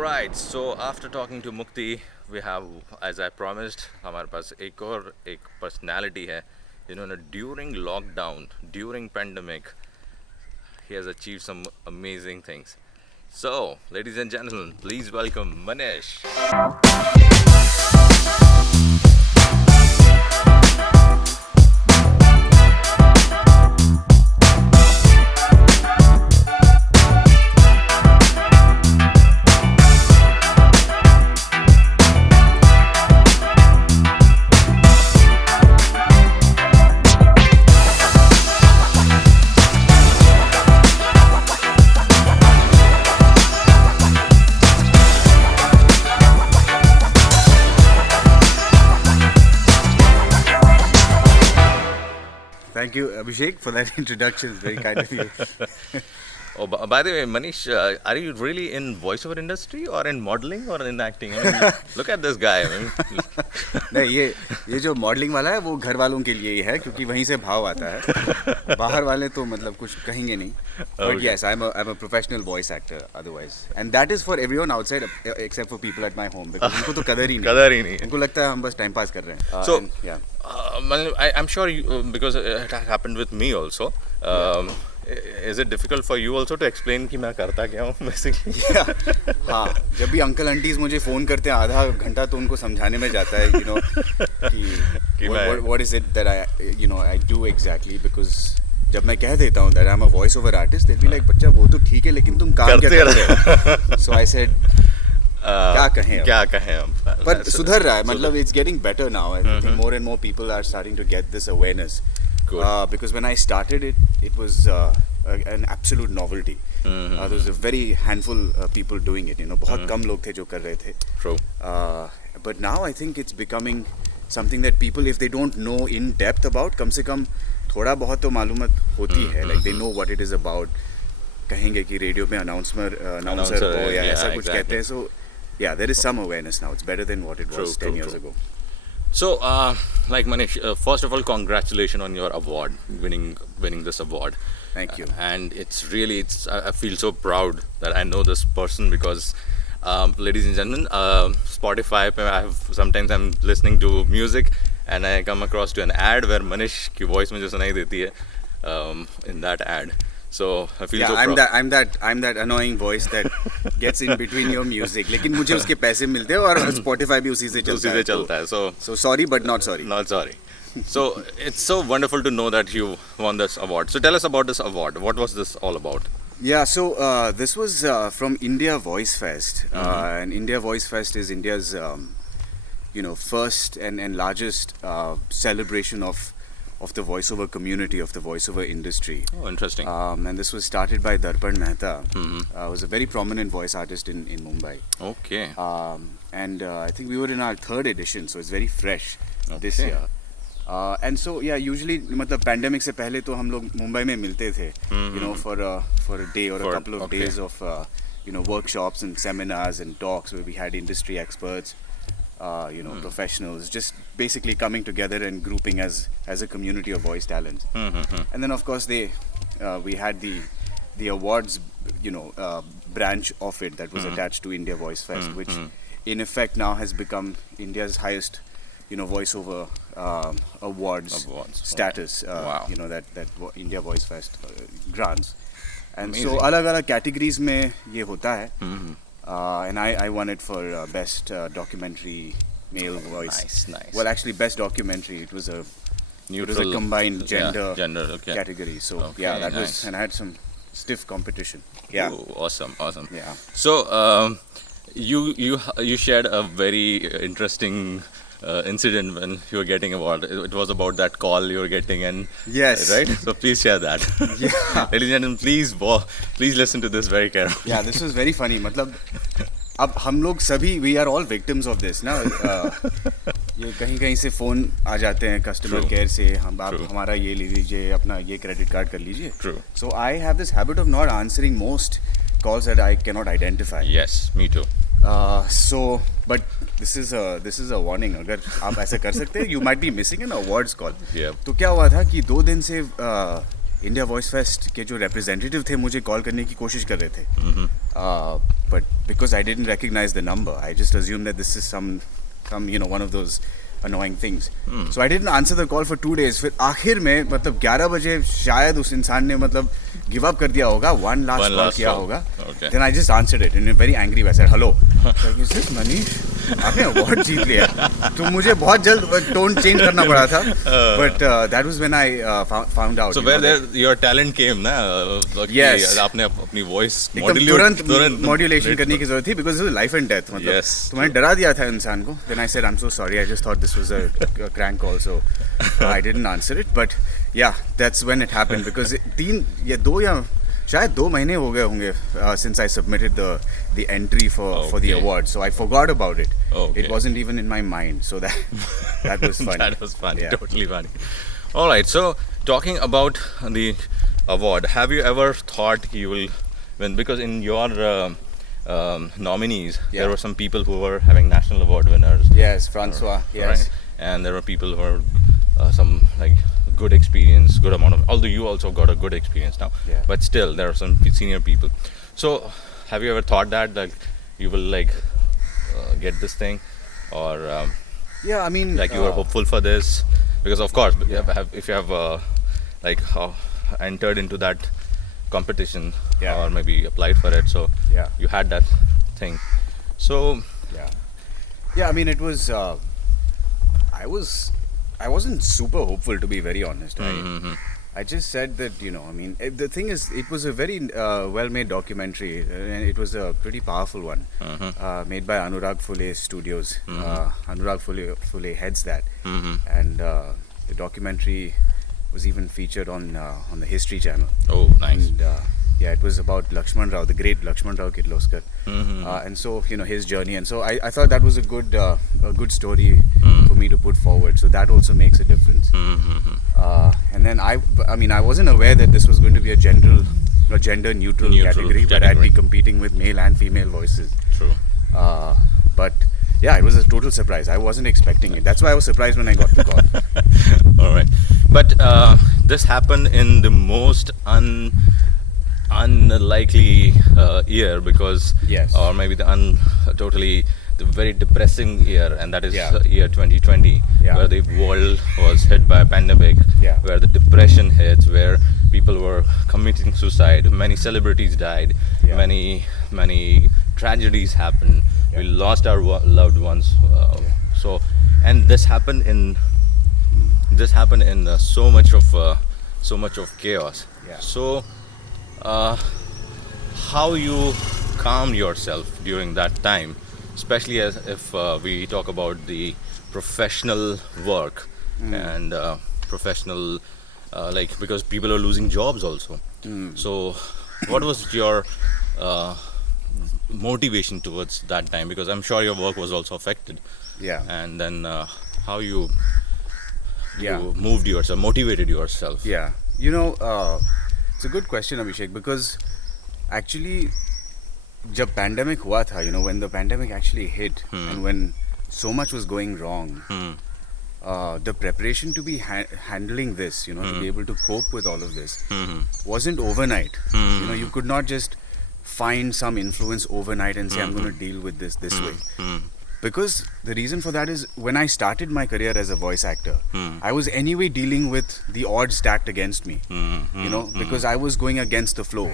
right, so after talking to Mukti, we have, as I promised, हमारे पास एक personality है जिन्होंने during lockdown, during pandemic, he has achieved some amazing things. So, ladies and gentlemen, please welcome Manish. Thank you, Abhishek, for that introduction. It's very kind of you. Oh, by the way, Manish, are you really in voiceover industry or in modeling or in acting? I mean, look at this guy. I mean, नहीं ये जो modelling वाला है वो घर वालों के लिए ही है क्योंकि वहीं से भाव आता है बाहर वाले तो मतलब कुछ कहेंगे नहीं but yes I'm a professional voice actor otherwise and that is for everyone outside except for people at my home because उनको तो कदर ही नहीं उनको लगता है हम बस टाइम पास कर रहे हैं so I'm sure you, because it happened with me also. Is it difficult for you also to explain कि मैं करता क्या हूँ basically? हाँ, जब भी अंकल आंटीज मुझे फ़ोन करते हैं आधा घंटा तो उनको समझाने में जाता है कि what is it that I do exactly because जब मैं कह देता हूँ that I'm a voice over artist they'll be like बच्चा वो तो ठीक है लेकिन तुम काम क्या करते हो? So I said क्या कहें हम पर सुधर रहा है मतलब it's getting better now I think more and more people are starting to get this awareness. Because when I started it was an absolute novelty. There was a very handful people doing it. बहुत कम लोग थे जो कर रहे थे. True. But now I think it's becoming something that people, if they don't know in depth about, कम से कम थोड़ा बहुत तो मालूमात होती है. Like they know what it is about. कहेंगे कि रेडियो में announcer हो या ऐसा कुछ कहते हैं. So yeah, there is some awareness now. It's better than what it was 10 years ago. So, like Manish, first of all, congratulations on your award, winning this award. Thank you. And I feel so proud that I know this person because, ladies and gentlemen, Spotify, sometimes I'm listening to music and I come across to an ad where Manish की voice मुझे सुनाई देती है in that ad. So I feel so proud. I'm that annoying voice that gets in between your music. लेकिन मुझे उसके पैसे मिलते हैं और Spotify भी उसी से चलता है. So sorry but not sorry. Not sorry. So it's so wonderful to know that you won this award. So tell us about this award. What was this all about? Yeah, so this was from India Voice Fest. And India Voice Fest is India's first and largest celebration of the voiceover community, of the voiceover industry. Oh, interesting. And this was started by Darpan Mehta, was a very prominent voice artist in Mumbai. Okay. And I think we were in our third edition, so it's very fresh this year. And so, yeah, usually, मतलब pandemic से पहले तो हम लोग मुंबई में मिलते थे, for a day or a couple of days of, workshops and seminars and talks where we had industry experts. Professionals just basically coming together and grouping as a community of voice talents. And then of course we had the awards branch of it that was attached to India Voice Fest, which in effect now has become India's highest voiceover awards status. Wow. That India Voice Fest grants. And amazing. So अलग-अलग categories में ये होता है. And I won it for best documentary male voice. Nice. Well, actually, best documentary. It was a combined gender category. So that was, and I had some stiff competition. Yeah. Ooh, awesome. Yeah. So you shared a very interesting incident when you were getting award. It was about that call you were getting, and yes, right. So please share that. Yeah, ladies and gentlemen, please listen to this very carefully. Yeah, this was very funny. मतलब अब हम लोग सभी we are all victims of this ना. ये कहीं से phone आ जाते हैं कस्टमर केयर से आप हमारा ये ले लीजिए अपना ये क्रेडिट कार्ड कर लीजिए. True. So I have this habit of not answering most calls that I cannot identify. Yes, me too. So, but this is a warning. अगर आप ऐसा कर सकते हैं, you might be missing an awards call. Yeah. तो क्या हुआ था कि 2 दिन से इंडिया वॉइस फेस्ट के जो रिप्रेजेंटेटिव थे मुझे कॉल करने की कोशिश कर रहे थे. But because I didn't recognize the number, I just assumed that this is some one of those annoying things. So I didn't answer the call for 2 days. फिर आखिर में मतलब 11 बजे शायद उस इंसान ने मतलब give up कर दिया होगा, one last call किया होगा. Okay. Then I just answered it in a very angry way. I said, hello. Like, is this Manish? आपने अवार्ड जीत लिया. तो मुझे बहुत जल्द टोन चेंज करना पड़ा था. But that was when I found out. So where your talent came, ना? Yes. आपने अपनी voice तुरंत modulation करने की जरूरत थी because it was life and death. मतलब Yes. तो मैंने डरा दिया था इंसान को. Then I said, I'm so sorry. I just thought this was a crank call, so I didn't answer it. But yeah, that's when it happened because शायद 2 महीने हो गए होंगे since I submitted the entry for the award. So I forgot about it. Okay. It wasn't even in my mind. So that was funny. That was funny. Yeah. Totally funny. All right. So talking about the award, have you ever thought you will win? Because in your nominees, Yeah. there were some people who were having national award winners. Yes, Francois. Yes. Right? And there were people who were some like good experience, good amount of. Although you also got a good experience now, Yeah. but still there are some senior people. So have you ever thought that you will get this thing, or Yeah, I mean, like you were hopeful for this? Because of course, if you have entered into that competition Yeah. or maybe applied for it, so Yeah. you had that thing. So Yeah, I mean, it was. I wasn't super hopeful, to be very honest. I just said that I mean, the thing is, it was a very well-made documentary, and it was a pretty powerful one, made by Anurag Phule Studios. Anurag Phule heads that, and the documentary was even featured on the History Channel. Oh, nice. And yeah, it was about Lakshman Rao, the great Lakshman Rao Kirloskar, and so his journey, and so I thought that was a good story for me to put forward. So that also makes a difference. And then I mean, I wasn't aware that this was going to be a gender neutral category where I'd be competing with male and female voices. True. But yeah, it was a total surprise. I wasn't expecting it. That's why I was surprised when I got the call. All right, but this happened in the most unlikely year, because Yes. or maybe the very depressing year, and that is Yeah. year 2020, Yeah. where the world was hit by a pandemic, Yeah. where the depression hits, where people were committing suicide, many celebrities died, Yeah. many tragedies happened. Yeah. We lost our loved ones. So, and this happened in so much of chaos. Yeah. So, how you calmed yourself during that time, especially if we talk about the professional work and professional because people are losing jobs also. So, what was your motivation towards that time? Because I'm sure your work was also affected. Yeah. And then how you Yeah. moved yourself, motivated yourself. Yeah, it's a good question, Abhishek, because actually, जब pandemic हुआ था, when the pandemic actually hit and when so much was going wrong, the preparation to be handling this, to be able to cope with all of this, wasn't overnight. You could not just find some influence overnight and say, I'm going to deal with this way. Because the reason for that is, when I started my career as a voice actor, I was anyway dealing with the odds stacked against me. Because I was going against the flow.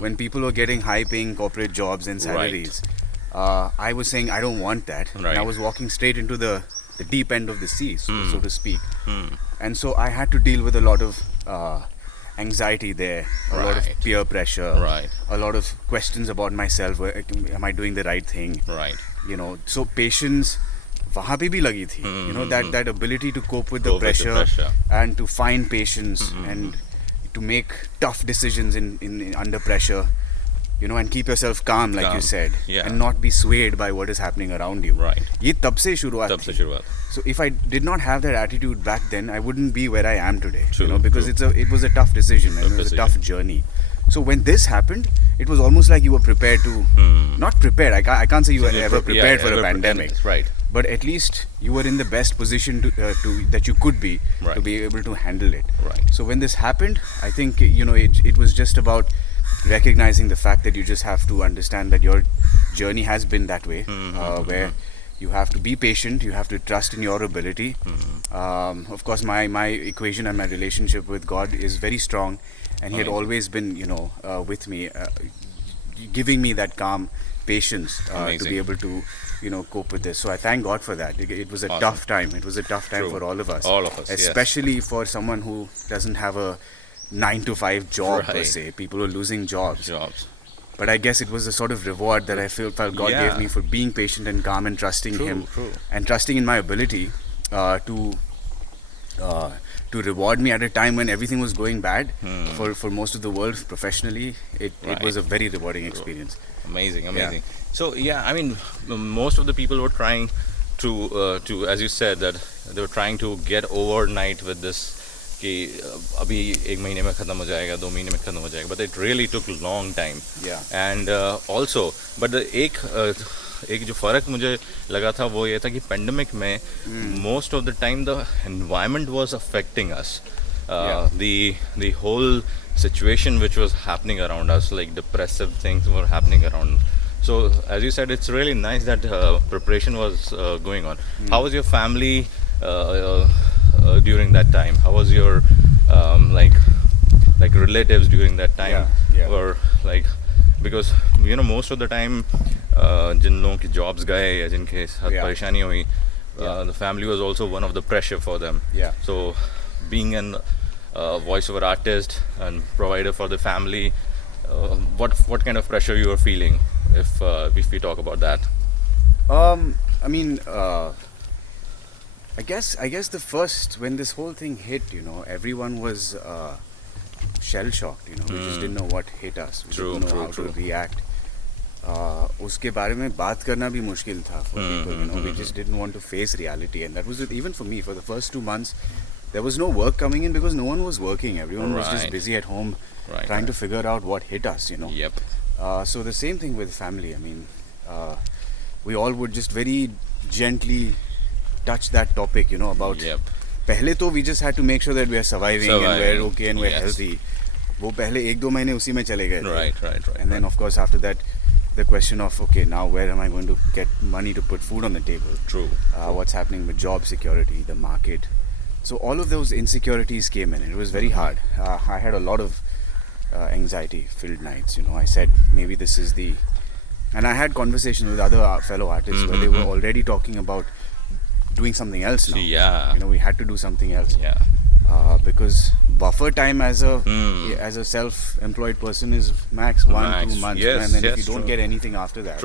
When people were getting high-paying corporate jobs and salaries, I was saying, I don't want that. Right. And I was walking straight into the deep end of the sea, so to speak. And so I had to deal with a lot of anxiety there, a lot of Right. peer pressure, Right. a lot of questions about myself. Am I doing the right thing? Right. So patience वहाँ पे भी लगी थी. That ability to cope with the Cope with the pressure. and to find patience and to make tough decisions in under pressure, and keep yourself calm, like Calm. you said, Yeah. and not be swayed by what is happening around you. Right. ये तब से शुरुआत तब से थी. शुरुआत. So if I did not have that attitude back then, I wouldn't be where I am today. True, Because true. it was a tough decision and Tough it was decision. a tough journey. So when this happened, it was almost like you were prepared to, not prepared. I can't say you were ever prepared for a pandemic, Right. but at least you were in the best position to that you could be to Right. be able to handle it. Right. So when this happened, I think it was just about recognizing the fact that you just have to understand that your journey has been that way, where you have to be patient, you have to trust in your ability. Of course, my equation and my relationship with God is very strong, and He had always been, with me, giving me that calm patience to be able to, cope with this. So I thank God for that. It was a tough time. It was a tough time for all of us. All of us, especially for someone who doesn't have a 9-to-5 job per se. People are losing jobs. But I guess it was a sort of reward that I felt God gave me for being patient and calm and trusting Him and trusting in my ability to reward me at a time when everything was going bad for most of the world professionally. It was a very rewarding experience. Amazing. So I mean, most of the people were trying to as you said, that they were trying to get overnight with this कि अभी 1 महीने में ख़त्म हो जाएगा, 2 महीने में ख़त्म हो जाएगा, but it really took a long time. And also, but एक जो फ़र्क मुझे लगा था वो ये था कि पेंडेमिक में most of the time the environment was affecting us. The whole situation which was happening around us, like depressive things were happening around. So as you said, it's really nice that preparation was going on. How was your family during that time? How was your like relatives during that time? Or like, because most of the time जिन लोगों की jobs गए या जिनके साथ परेशानी हुई, the family was also one of the pressure for them. So being an voiceover artist and provider for the family, what kind of pressure you were feeling, if we talk about that? I mean, I guess the first, when this whole thing hit, everyone was shell shocked. We just didn't know what hit us. We didn't know how to react. उसके बारे में बात करना भी मुश्किल था for people. We just didn't want to face reality, and that was it. Even for me, for the first 2 months, there was no work coming in because no one was working. Everyone was just busy at home, trying to figure out what hit us. So the same thing with family. I mean, we all would just very gently touch that topic, about पहले तो we just had to make sure that we are surviving and we're okay and we're healthy. वो पहले 1-2 महीने उसी में चले गए थे. Right. And then of course after that, the question of, okay, now where am I going to get money to put food on the table? What's happening with job security, the market? So all of those insecurities came in. It was very hard. I had a lot of anxiety-filled nights. I said maybe this is the, and I had conversations with other fellow artists where they were already talking about doing something else now. We had to do something else. Because buffer time as a self-employed person is max 1-2 months, and then if you don't get anything after that,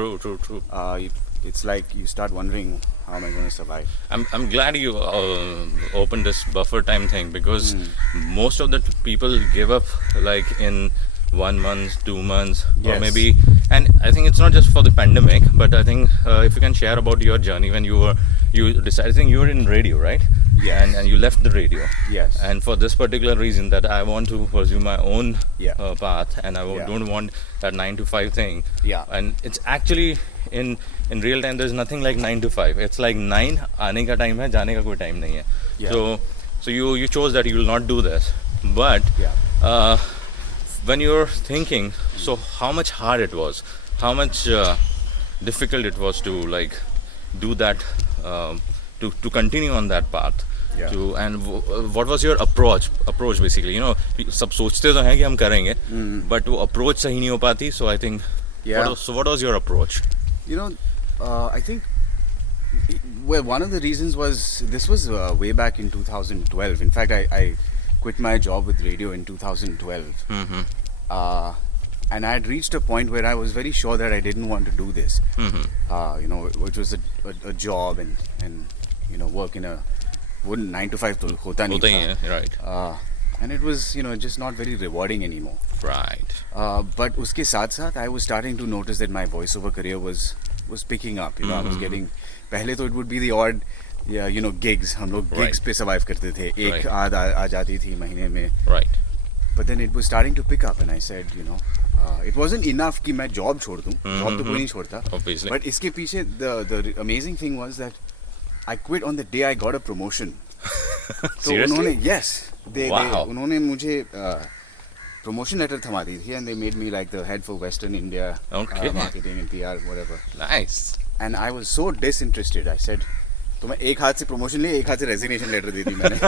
it's like you start wondering, how am I going to survive? I'm glad you opened this buffer time thing, because most of the people give up like in 1 month, 2 months, or maybe, and I think it's not just for the pandemic, but I think if you can share about your journey when you decided, I think you were in radio, right? And you left the radio. And for this particular reason, that I want to pursue my own path, and I don't want that 9-to-5 thing. And it's actually in real time, there's nothing like 9-to-5. It's like 9 आने का time है, जाने का कोई time नहीं है. So you chose that you will not do this, but when you're thinking, so how much hard it was, how much difficult it was to like do that, to continue on that path, and what was your approach basically? सब सोचते तो हैं कि हम करेंगे, but वो approach सही नहीं हो पाती. So I think what was your approach? I think, well, one of the reasons was, this was way back in 2012. In fact, I quit my job with radio in 2012. And I had reached a point where I was very sure that I didn't want to do this. Which was a job and work in a 9-to-5 तो होता नहीं था. Right. And it was just not very rewarding anymore. Right. But उसके साथ I was starting to notice that my voiceover career was picking up. I was getting, पहले तो it would be the odd gigs. हम लोग gigs पे survive करते थे. एक आध आ जाती थी महीने में. Right. But then it was starting to pick up, and I said, it wasn't enough कि मैं job छोड़ दूँ. Job तो कोई नहीं छोड़ता. Obviously. But इसके पीछे the amazing thing was that I quit on the day I got a promotion. Seriously? उन्होंने, yes, उन्होंने मुझे promotion letter थमा दी थी, and they made me like the head for Western India Okay. marketing and PR whatever. Nice. And I was so disinterested. I said, तो मैं एक हाथ से promotion लिए, एक हाथ से resignation letter दी थी मैंने.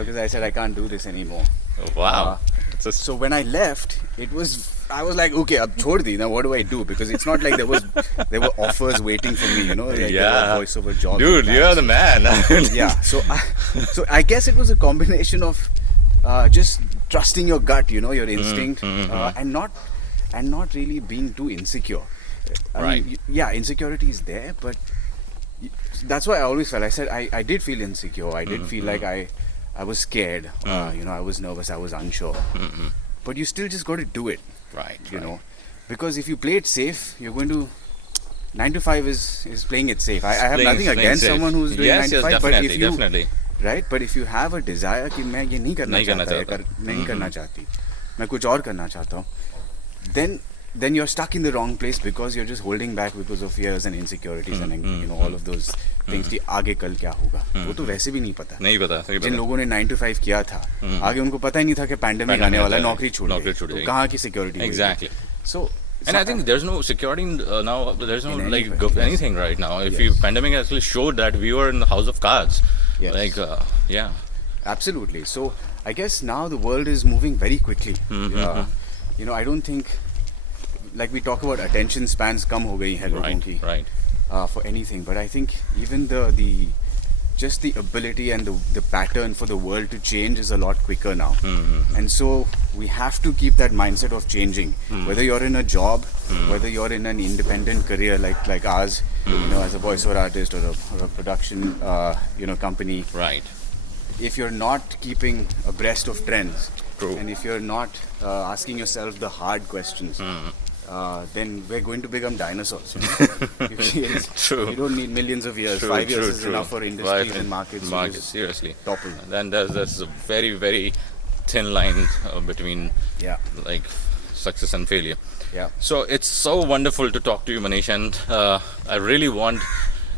Because I said I can't do this anymore. Wow. So when I left, I was like, okay, अब छोड़ दी. Now what do I do? Because it's not like there were offers waiting for me, you know, like there were voiceover jobs. Dude, you're the man. Yeah. So I guess it was a combination of just trusting your gut, you know, your instinct, and not really being too insecure. I mean, yeah, insecurity is there, but that's why I always felt. I said I did feel insecure. I did feel like I was scared. You know, I was nervous. I was unsure. But you still just got to do it. Right. You know, because if you play it safe, you're going to 9 to 5 is playing it safe. I have nothing against someone who's doing 9 to 5. Definitely, but if you, definitely. Right? But if you have a desire कि मैं ये नहीं करना चाहता, नहीं करना चाहती, मैं कुछ और करना चाहता हूँ, then you're stuck in the wrong place because you're just holding back because of fears and insecurities and you know all of those things कि आगे कल क्या होगा, वो तो वैसे भी नहीं पता. नहीं पता. जिन लोगों ने 9 to 5 किया था, आगे उनको पता ही नहीं था कि पैंडेमिक आने वाला है, नौकरी छूट गई, तो कहाँ की security? Exactly. So and I think there's no security now. There's no in like anything right now. If Yes. pandemic actually showed that we were in the house of cards. Yes. Like yeah. Absolutely. So I guess now the world is moving very quickly. You know, I don't think, like we talk about attention spans कम हो गई हैं लोगों की, Right. For anything, but I think even just the ability and the pattern for the world to change is a lot quicker now. And so we have to keep that mindset of changing, whether you're in a job, whether you're in an independent career like ours, you know, as a voiceover artist or a production you know, company. Right. If you're not keeping abreast of trends, True. and if you're not asking yourself the hard questions, then we're going to become dinosaurs. You know? True. You don't need millions of years. 5 years is enough for industries and markets. Markets, seriously. Topple. Then there's a very, very thin line between like success and failure. Yeah. So it's so wonderful to talk to you, Manish, and I really want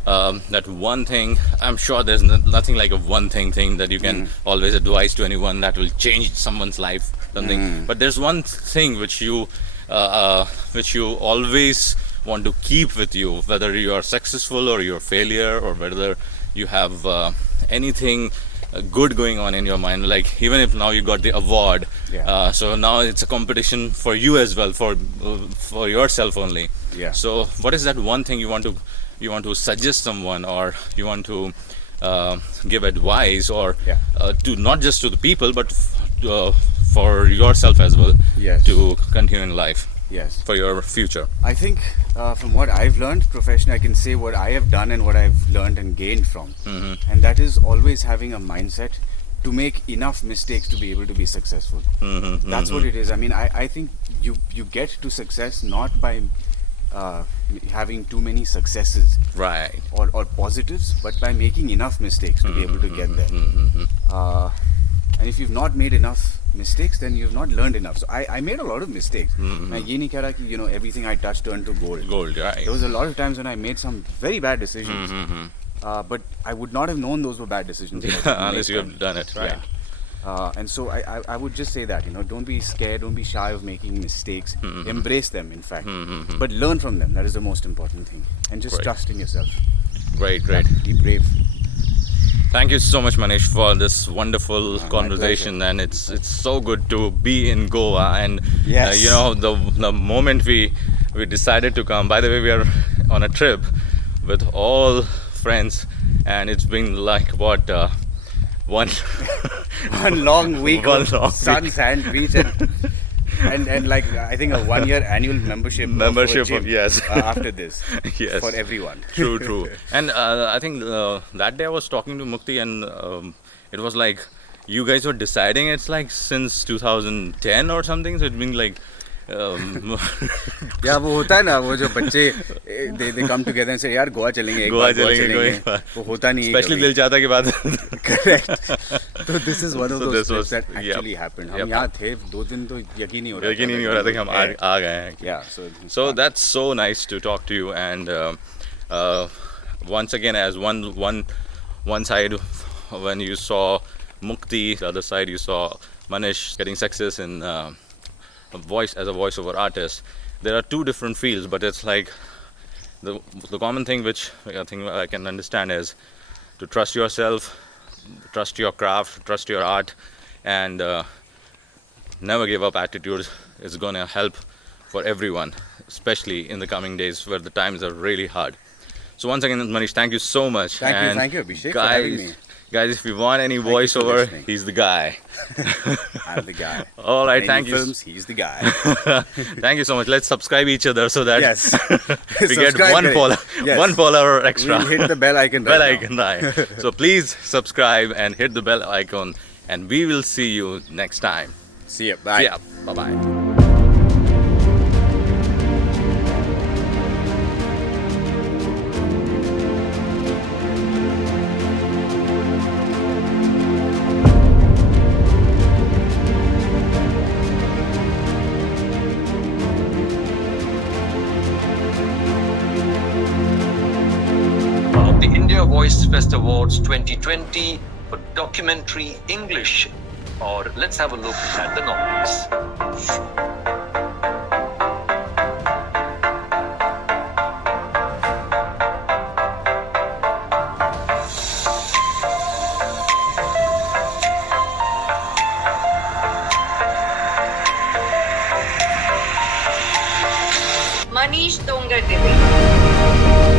that one thing. I'm sure there's nothing like a one thing that you can always advise to anyone that will change someone's life, something. But there's one thing which you always want to keep with you, whether you are successful or you're a failure, or whether you have anything good going on in your mind. Like even if now you got the award, so now it's a competition for you as well, for yourself only. Yeah. So what is that one thing you want to suggest someone, or you want to give advice, or to not just to the people, but for yourself as well, to continue in life, for your future? I think from what I've learned professionally, I can say what I have done and what I've learned and gained from, and that is always having a mindset to make enough mistakes to be able to be successful. That's what it is. I mean, I think you get to success not by having too many successes, right, or positives, but by making enough mistakes to be able to get there. And if you've not made enough mistakes, then you've not learned enough. So I made a lot of mistakes. मैं ये नहीं कह रहा कि, you know, everything I touched turned to gold. Right. There was a lot of times when I made some very bad decisions, but I would not have known those were bad decisions unless you have done it, right? And so I would just say that, you know, don't be scared, don't be shy of making mistakes. Embrace them, in fact, but learn from them. That is the most important thing. And just trust in yourself. Great. Be brave. Thank you so much, Manish, for this wonderful conversation, and it's so good to be in Goa. And you know, the moment we decided to come. By the way, we are on a trip with all friends, and it's been like what one long week One of long sun, week. sand, beach, and like I think a 1 year annual membership of a gym, after this for everyone. True. And I think that day I was talking to Mukti, and it was like you guys were deciding it's like since 2010 or something, so it's been like या वो होता है ना, वो जो बच्चे they come together and say यार गोवा चलेंगे, गोवा चलेंगे, वो होता नहीं है, स्पेशली दिल चाहता के बाद. Correct. So this is one of those trips was, that actually happened. हम यहाँ थे 2 दिन तो यकीन नहीं हो रहा था कि हम आ गए हैं. Yeah, so that's so nice to talk to you, and once again, as one side when you saw Mukti, the other side you saw Manish getting success in a voice as a voiceover artist. There are two different fields, but it's like the common thing which I think I can understand is to trust yourself, trust your craft, trust your art, and never give up attitude is going to help for everyone, especially in the coming days where the times are really hard. So once again, Manish, thank you so much. Thank you, Abhishek, for having me. Guys, if you want any Thank you for voiceover, listening. he's the guy. I'm the guy. All right, In thank any you. films, he's the guy. Thank you so much. Let's subscribe each other so that Yes. we get Subscribe one करें. follower, Yes. one follower extra. We'll hit the bell icon right Bell now. icon, right. So please subscribe and hit the bell icon, and we will see you next time. See ya. Bye. Yeah, bye bye. The India Voice Fest Awards 2020 for documentary English. Or let's have a look at the nominees. Manish Dongardive.